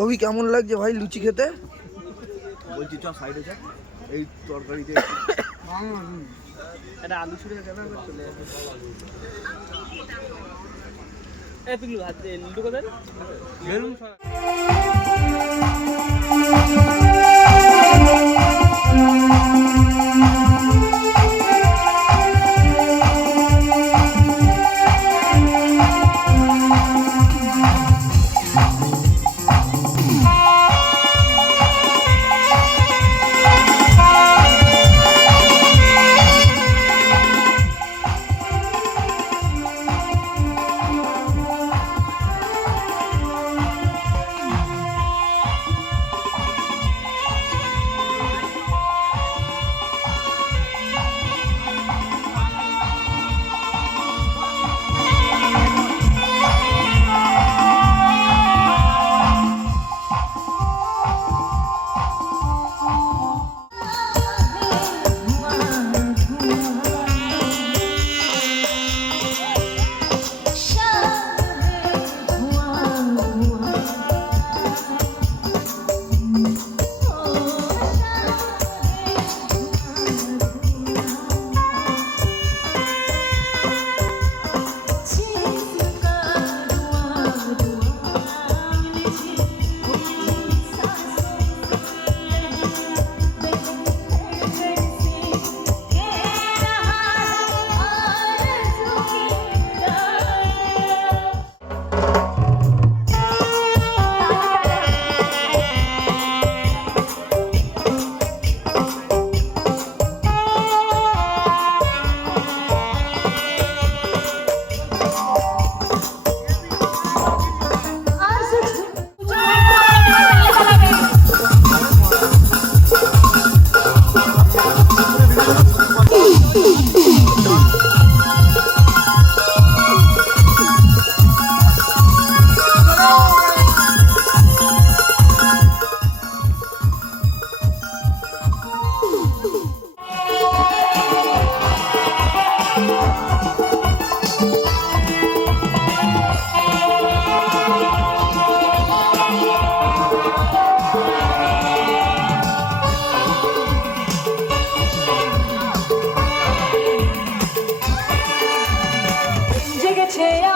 অভি কেমন লাগছে ভাই লুচি খেতে? বলছি চ সাইডে যা। এই তরকারিতে একটা আলু ছুড়ে যাবে চলে যাবে। এ পিগলু হাতে দিয়ে লুডু কোথায় you. জেগেছে আমার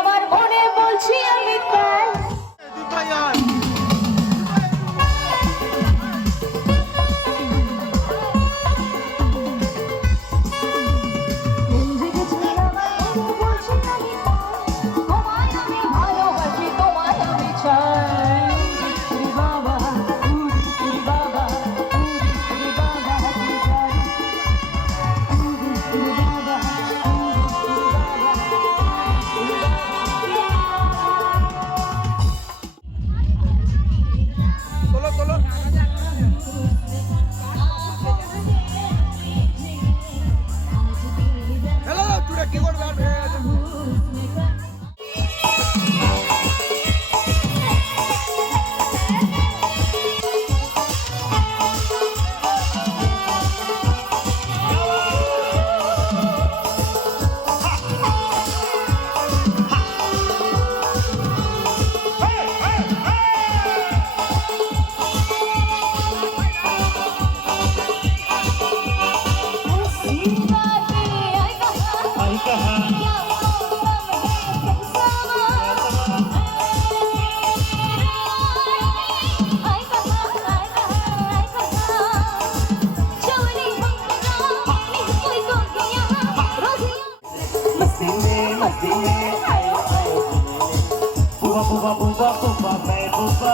बुबा बुबा बुबा बुबा मैं बुबा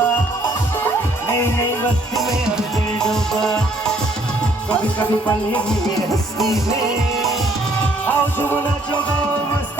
नई नई मस्ती में हम दिल डूबा कभी कभी पल ये भी मेरे हस्ती में आओ झूम नाचो गाओ मस्ती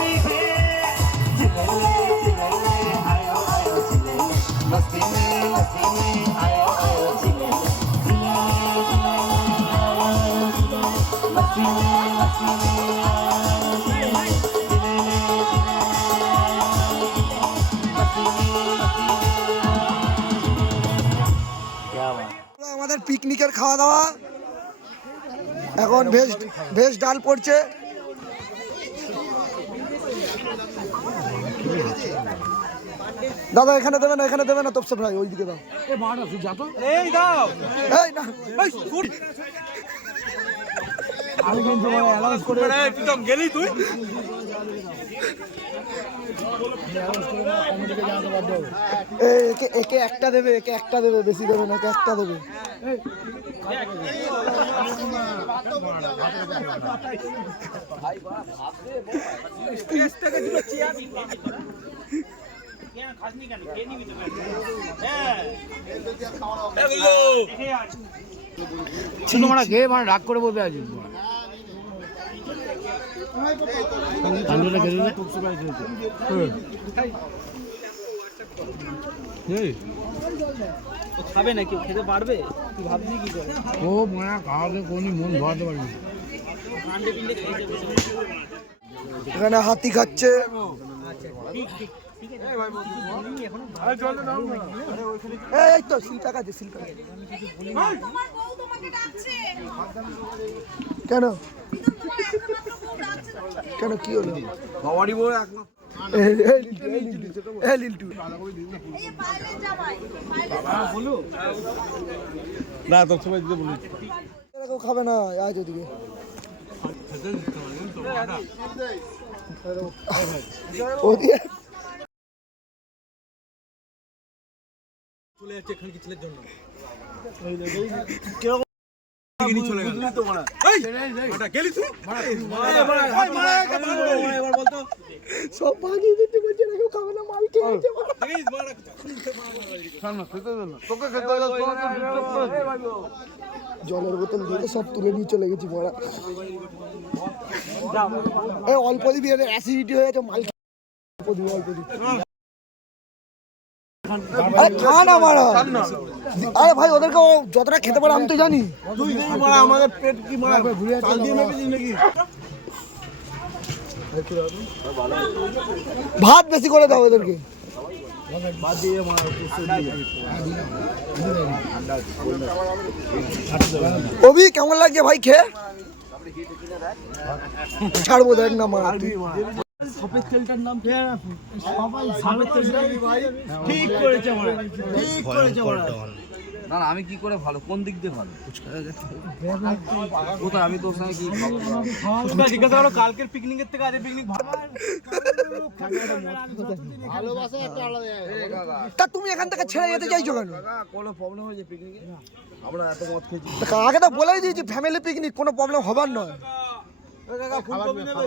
পিকনিকের খাওয়া দাওয়া এখন ভেজ ভেজ ডাল পড়ছে। দাদা এখানে দেবে না এখানে দেবে না তপসে ফ্রাই ওইদিকে দাও। এই দাও। এই না। গেলি তুই। একে একটা দেবে, একে একটা দেবে, বেশি দেবে না, একে একটা দেবে। তোমরা খেয়ে মানে রাগ করে বলবে আছিস খাবে না কেউ খেতে পারবে তুই ভাবছি কি ও মানে ভরাতে পারবি এখানে হাতি খাচ্ছে এই, তো শিল্পা কেন একমাত্র কেন? কি হলো? এই লিল্টু, এই লিল্টু, এই লিল্টু। এই এরা কেউ খাবে না আজ ওদিকে ওদিকে সব ভাগিয়ে দিতে বলছে না কেউ খাবে না মাল খেয়েছে জলের বোতল দিয়ে সব তুলে নিয়ে চলে গেছি এই অল্প দিবি অ্যাসিডিটি হয়ে গেছে মাল অল্প দিবি অল্প দিবি। আরে খা না মারা। আরে ভাই ওদেরকে ও যতটা খেতে পারে আমি তো জানি। আমাদের পেট কি মারা? চাল নাকি? ভাত বেশি করে দাও ওদেরকে। অভি কেমন লাগছে ভাই খেয়ে? ছাড়বো দেখ না মারা। তুই। ঠিক করেছে মারা ঠিক করেছে মারা না না আমি কি করে ভালো? কোন দিক দিয়ে ভালো? কোথায়? আমি তোর সঙ্গে কি জিজ্ঞাসা করো কালকের পিকনিকের থেকে আজকে পিকনিক তা তুমি এখান থেকে ছেড়ে যেতে চাইছো কেন? কোনো প্রবলেম হয়েছে পিকনিকে আমরা এত মদ খেয়েছি। তা আগে তো বলেই দিয়েছি ফ্যামিলি পিকনিক কোনো প্রবলেম হবার নয়। ফুলকপি নেবে?